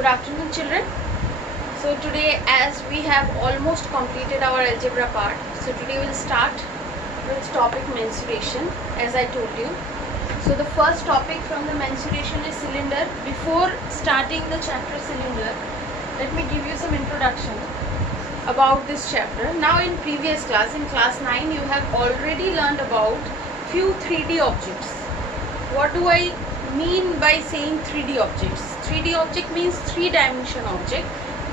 Good afternoon, children. So today, as we have almost completed our algebra part, so today we'll start with topic mensuration, as I told you. So the first topic from the mensuration is cylinder. Before starting the chapter cylinder, let me give you some introduction about this chapter. Now in previous class, in class 9, you have already learned about few 3D objects. What do I mean by saying 3D objects? 3D object means 3-dimension object.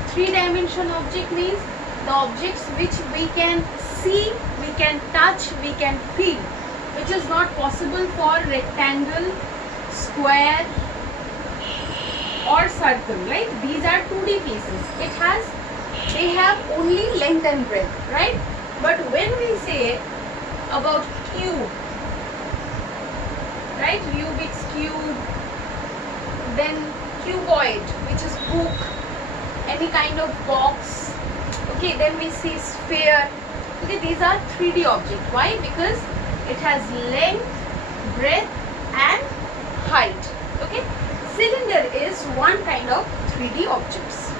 3-dimension object means the objects which we can see, we can touch, we can feel, which is not possible for rectangle, square or circle, right? These are 2D pieces. They have only length and breadth, right? But when we say about cube, right, Rubik's cube, then cuboid, which is book, any kind of box, okay, then we see sphere, okay, these are 3D objects. Why? Because it has length, breadth and height, okay. Cylinder is one kind of 3D objects,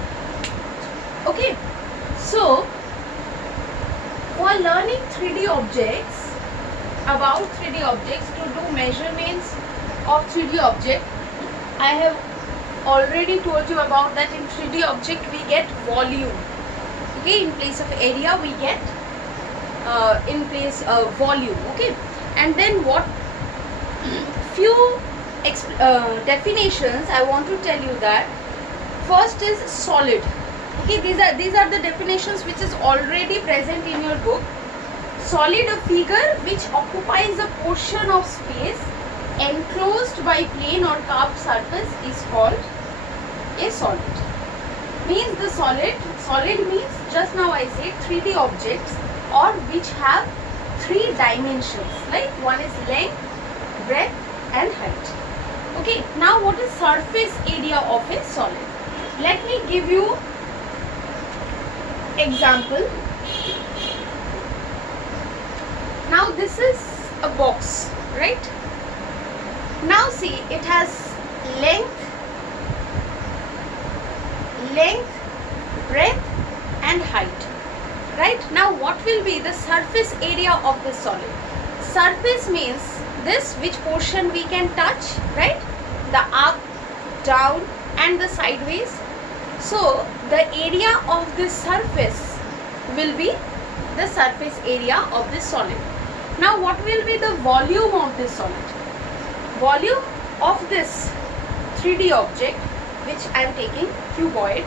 okay. So for learning 3D objects, about 3D objects, to do measurements of 3D object, I have already told you about that. In 3D object we get volume, okay, in place of area we get in place of volume, okay. And then what few definitions I want to tell you that. First is solid, okay, these are the definitions which is already present in your book. Solid, a figure which occupies a portion of space enclosed by plane or curved surface is called a solid. Means the solid means, just now I said, 3D objects or which have 3 dimensions, like one is length, breadth and height. Okay, now what is surface area of a solid? Let me give you example. Now this is a box, right? Now see, it has length, breadth and height, right? Now what will be the surface area of this solid? Surface means this which portion we can touch, right? The up, down and the sideways. So the area of this surface will be the surface area of this solid. Now what will be the volume of this solid? Volume of this 3D object, which I am taking, cuboid.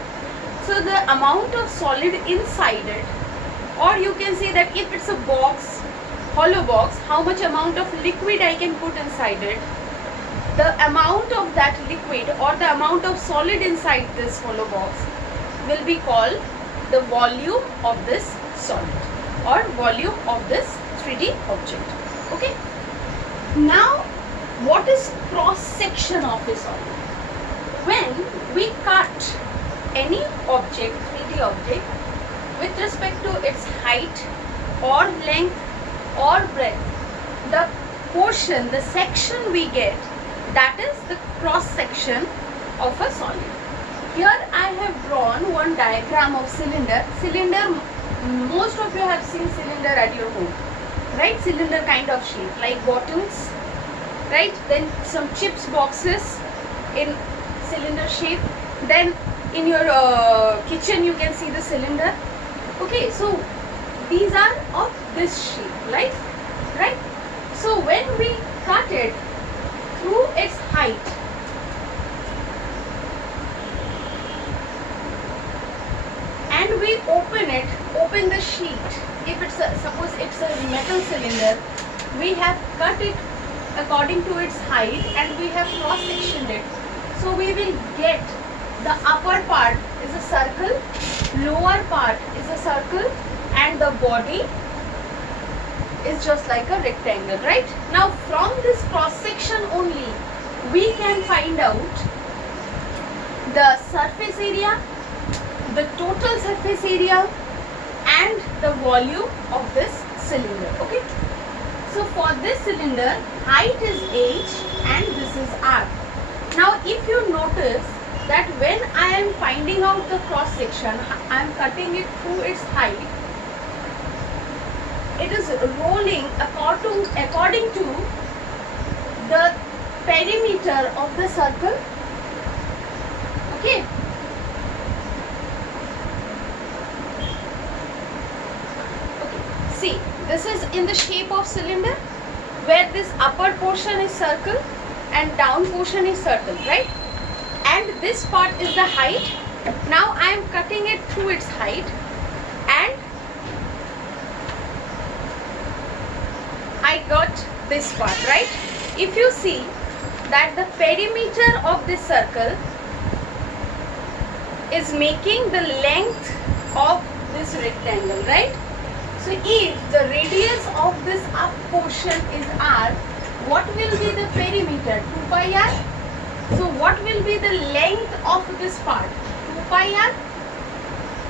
So the amount of solid inside it, or you can say that if it's a box, hollow box, how much amount of liquid I can put inside it, the amount of that liquid or the amount of solid inside this hollow box will be called the volume of this solid or volume of this 3D object, okay. Now what is cross section of a solid? When we cut any object, 3D object, with respect to its height or length or breadth, the portion, the section we get, that is the cross section of a solid. Here I have drawn one diagram of cylinder. Cylinder, most of you have seen cylinder at your home, right? Cylinder kind of shape, like bottles, right? Then some chips boxes in cylinder shape. Then in your kitchen you can see the cylinder, okay. So these are of this shape, right? So when we cut it through its height, and we open the sheet, if it's suppose it's a metal cylinder, we have cut it according to its height and we have cross sectioned it. So we will get the upper part is a circle, lower part is a circle and the body is just like a rectangle, right? Now from this cross section only we can find out the surface area, the total surface area and the volume of this cylinder, okay. So for this cylinder, height is h and this is r. Now if you notice, that when I am finding out the cross section, I am cutting it through its height. It is rolling according to the perimeter of the circle. Okay. See, this is in the shape of cylinder, where this upper portion is circle and down portion is circle, right? And this part is the height. Now I am cutting it through its height, and I got this part, right? If you see that the perimeter of this circle is making the length of this rectangle, right? So if the radius of this up portion is r, what will be the perimeter? 2 pi r. So what will be the length of this part? 2 pi r.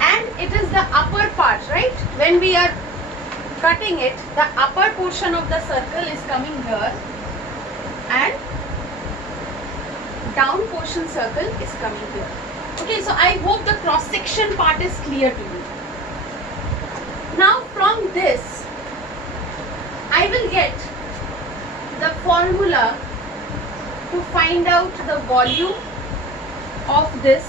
And it is the upper part, right? When we are cutting it, the upper portion of the circle is coming here, and down portion circle is coming here. Okay, so I hope the cross section part is clear to you. Now from this, I will get the formula to find out the volume of this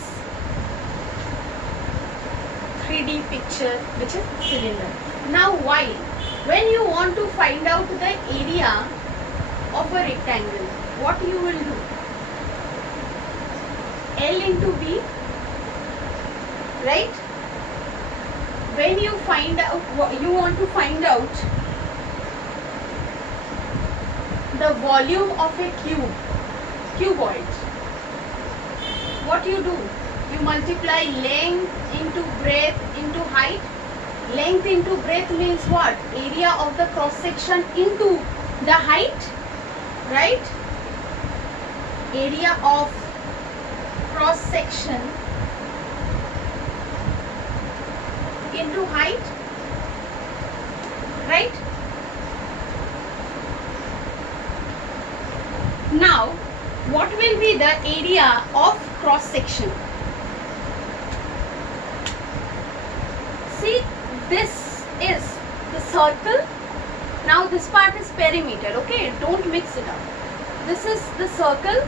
3D picture, which is cylinder. Now while when you want to find out the area of a rectangle, what you will do? L into B, right? When you find out, you want to find out the volume of a cuboid, what you do? You multiply length into breadth into height. Length into breadth means what? Area of the cross section into the height, right? Area of cross section into height, right? Now, what will be the area of cross section? See, this is the circle. Now this part is perimeter, okay? Don't mix it up. This is the circle,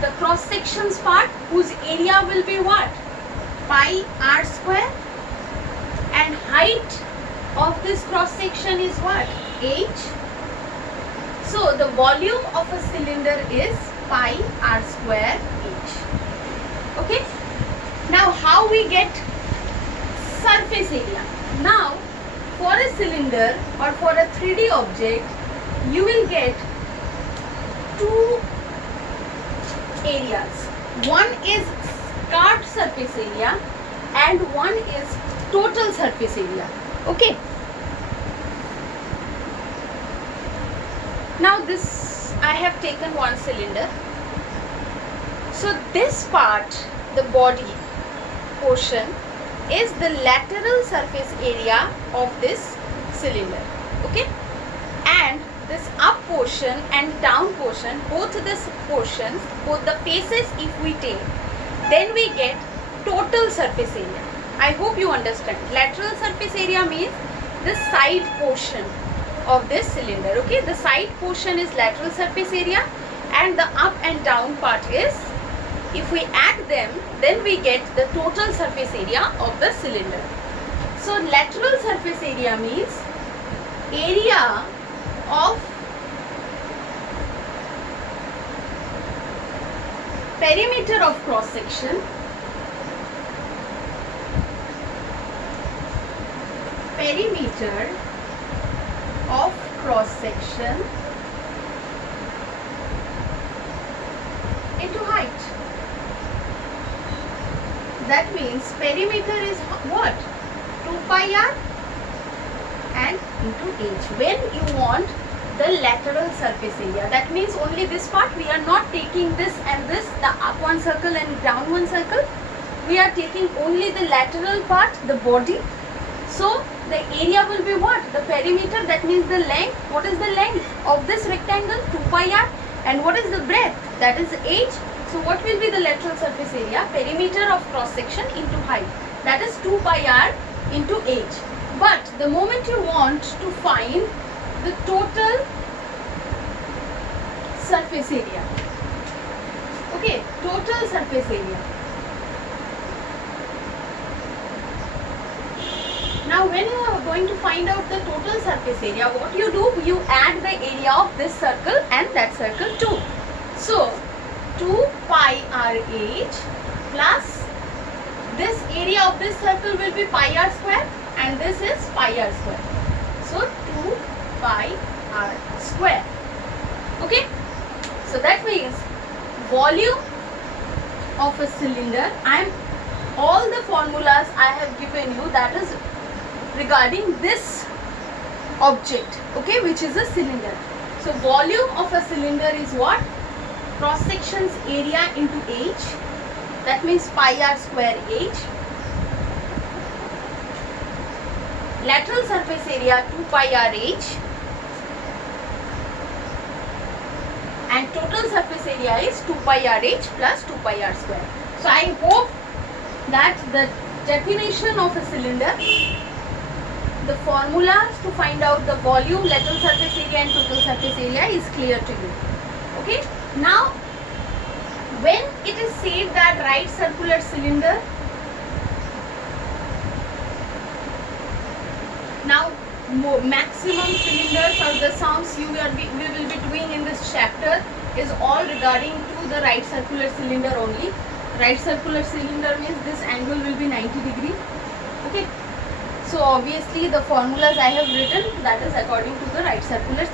the cross sections part, whose area will be what? Pi r square. And height of this cross section is what? H. So the volume of a cylinder is pi r square h. Okay? Now how we get surface area? Now for a cylinder or for a 3D object, you will get two areas. One is scarred surface area and one is total surface area. Okay. Now this, I have taken one cylinder. So this part, the body portion, is the lateral surface area of this cylinder. Okay. And this up portion and down portion, both this portions, both the faces if we take, then we get total surface area. I hope you understand. Lateral surface area means the side portion of this cylinder. Okay, the side portion is lateral surface area, and the up and down part is, if we add them, then we get the total surface area of the cylinder. So lateral surface area means area of perimeter of cross section, perimeter of cross section into height. That means perimeter is what? 2 pi r and into h. When you want the lateral surface area, that means only this part. We are not taking this and this, the up one circle and down one circle. We are taking only the lateral part, the body. So the area will be what? The perimeter, that means the length. What is the length of this rectangle? 2 pi r. And what is the breadth? That is h. So what will be the lateral surface area? Perimeter of cross section into height, that is 2 pi r into h. But the moment you want to find the total surface area, okay, total surface area. Now when you are going to find out the total surface area, what you do, you add the area of this circle and that circle too. So 2 pi rh plus this area of this circle will be pi r square and this is pi r square. So 2 pi r square. Okay. So that means volume of a cylinder, all the formulas I have given you, that is regarding this object, okay, which is a cylinder. So volume of a cylinder is what? Cross section's area into h, that means pi r square h. Lateral surface area 2 pi r h, and total surface area is 2 pi r h plus 2 pi r square. So I hope that the definition of a cylinder, the formulas to find out the volume, lateral surface area and total surface area is clear to you. Okay. Now when it is said that right circular cylinder, now maximum cylinders or the sums we will be doing in this chapter is all regarding to the right circular cylinder only. Right circular cylinder means this angle will be 90 degree. Okay. So obviously the formulas I have written, that is according to the right circular cylinder.